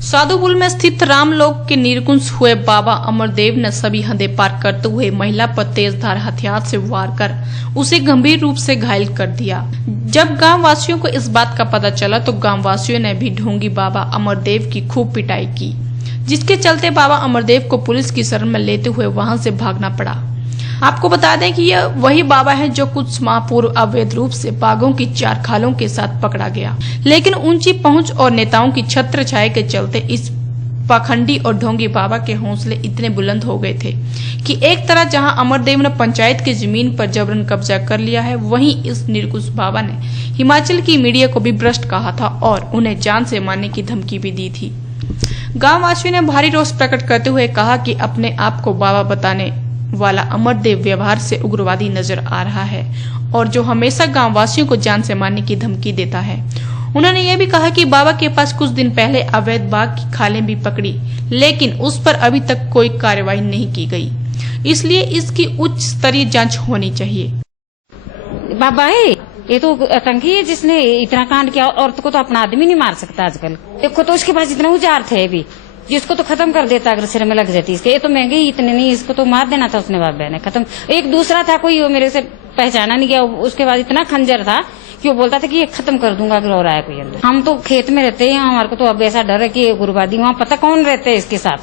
साधुपुल में स्थित रामलोक के निर्कुंज हुए बाबा अमरदेव ने सभी हदें पार करते हुए महिला पर तेजधार हथियार से वार कर उसे गंभीर रूप से घायल कर दिया। जब गांव वासियों को इस बात का पता चला तो गांव वासियों ने भी ढोंगी बाबा अमरदेव की खूब पिटाई की, जिसके चलते बाबा अमरदेव को पुलिस की शरण में लेते हुए वहां से भागना पड़ा। आपको बता दें कि यह वही बाबा है जो कुछ माह पूर्व अवैध रूप से बाघों की 4 खालों के साथ पकड़ा गया, लेकिन ऊंची पहुंच और नेताओं की छत्र छाया के चलते इस पाखंडी और ढोंगी बाबा के हौसले इतने बुलंद हो गए थे कि एक तरह जहां अमरदेव ने पंचायत की जमीन पर जबरन कब्जा कर लिया है, वहीं इस निर्कुश बाबा ने हिमाचल की मीडिया को भी भ्रष्ट कहा था और उन्हें जान से मारने की धमकी भी दी थी। गाँव वासियों ने भारी रोष प्रकट करते हुए कहा कि अपने आप को बाबा बताने वाला अमरदेव व्यवहार से उग्रवादी नजर आ रहा है और जो हमेशा गांव वासियों को जान से मारने की धमकी देता है। उन्होंने ये भी कहा कि बाबा के पास कुछ दिन पहले अवैध बाघ की खालें भी पकड़ी, लेकिन उस पर अभी तक कोई कार्रवाई नहीं की गई, इसलिए इसकी उच्च स्तरीय जांच होनी चाहिए। बाबा है ये तो आतंकी है जिसने इतना कांड किया, औरत को तो अपना आदमी नहीं मार सकता आजकल। देखो तो उसके पास इतना उजार थे भी, जिसको तो खत्म कर देता अगर सिर में लग जाती इसके। ये तो महंगे ही इतने नहीं, इसको तो मार देना था उसने बाप बहन ने खत्म। एक दूसरा था कोई, वो मेरे से पहचाना नहीं गया, उसके बाद इतना खंजर था कि वो बोलता था कि ये खत्म कर दूंगा अगर और आया कोई अंदर। हम तो खेत में रहते हैं, हमारे को तो अब ऐसा डर है कि गुरुवादी वहाँ पता कौन रहते है इसके साथ।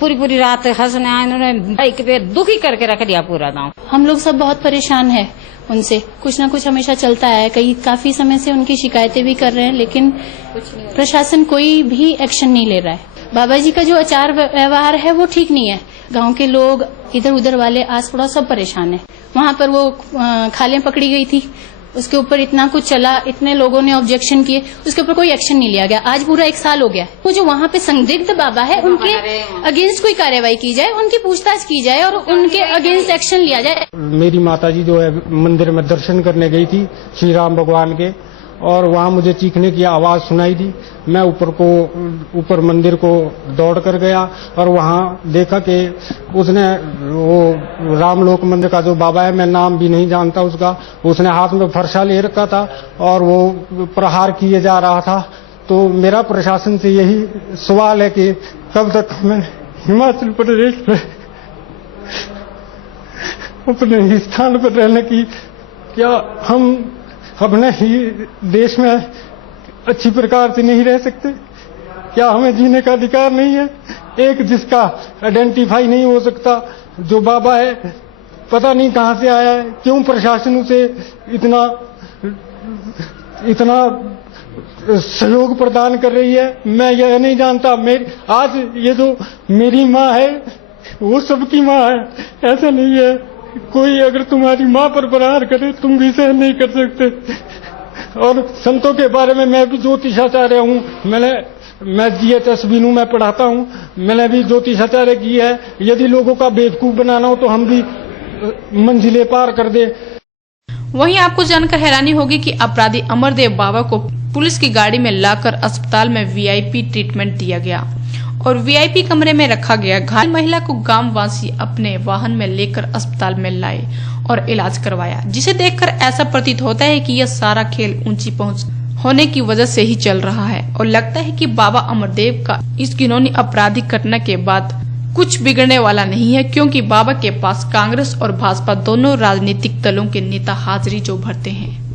पूरी रात हंसने आए, उन्होंने बाइक पे दुखी करके रख दिया पूरा गाँव। हम लोग सब बहुत परेशान है उनसे, कुछ न कुछ हमेशा चलता है। काफी समय से उनकी शिकायतें भी कर रहे हैं, लेकिन प्रशासन कोई भी एक्शन नहीं ले रहा है। बाबा जी का जो आचार व्यवहार है वो ठीक नहीं है। गांव के लोग, इधर उधर वाले, आस पड़ोस सब परेशान है। वहां पर वो खालें पकड़ी गई थी, उसके ऊपर इतना कुछ चला, इतने लोगों ने ऑब्जेक्शन किए, उसके ऊपर कोई एक्शन नहीं लिया गया। आज पूरा 1 साल हो गया। वो जो वहां पे संदिग्ध बाबा है उनके अगेंस्ट कोई कार्रवाई की जाए, उनकी पूछताछ की जाए और उनके अगेंस्ट एक्शन लिया जाए। मेरी माताजी जो है मंदिर में दर्शन करने गई थी श्री राम भगवान के, और वहाँ मुझे चीखने की आवाज सुनाई दी। मैं ऊपर मंदिर को दौड़ कर गया और वहाँ देखा कि उसने वो रामलोक मंदिर का जो बाबा है, मैं नाम भी नहीं जानता उसका, उसने हाथ में फरसा ले रखा था और वो प्रहार किए जा रहा था। तो मेरा प्रशासन से यही सवाल है कि कब तक हमें हिमाचल प्रदेश में अपने स्थान पर रहने की, क्या हम अपने ही देश में अच्छी प्रकार से नहीं रह सकते? क्या हमें जीने का अधिकार नहीं है? एक जिसका आइडेंटिफाई नहीं हो सकता, जो बाबा है पता नहीं कहां से आया है, क्यों प्रशासन उसे इतना सहयोग प्रदान कर रही है, मैं यह नहीं जानता। आज ये जो मेरी माँ है वो सबकी माँ है, ऐसा नहीं है कोई अगर तुम्हारी माँ पर प्रहार करे तुम भी सहन नहीं कर सकते। और संतों के बारे में मैं भी ज्योतिषाचार्य हूँ, मैं GHS बीनू में पढ़ाता हूँ, मैंने भी ज्योतिषाचार्य की है। यदि लोगों का बेवकूफ बनाना हो तो हम भी मंजिलें पार कर दे। वहीं आपको जानकर हैरानी होगी कि अपराधी अमरदेव बाबा को पुलिस की गाड़ी में लाकर अस्पताल में VIP ट्रीटमेंट दिया गया और VIP कमरे में रखा गया। घायल महिला को गांव वासी अपने वाहन में लेकर अस्पताल में लाए और इलाज करवाया, जिसे देखकर ऐसा प्रतीत होता है कि यह सारा खेल ऊंची पहुंच होने की वजह से ही चल रहा है और लगता है कि बाबा अमरदेव का इस घिनौनी आपराधिक घटना के बाद कुछ बिगड़ने वाला नहीं है, क्योंकि बाबा के पास कांग्रेस और भाजपा दोनों राजनीतिक दलों के नेता हाजिरी जो भरते हैं।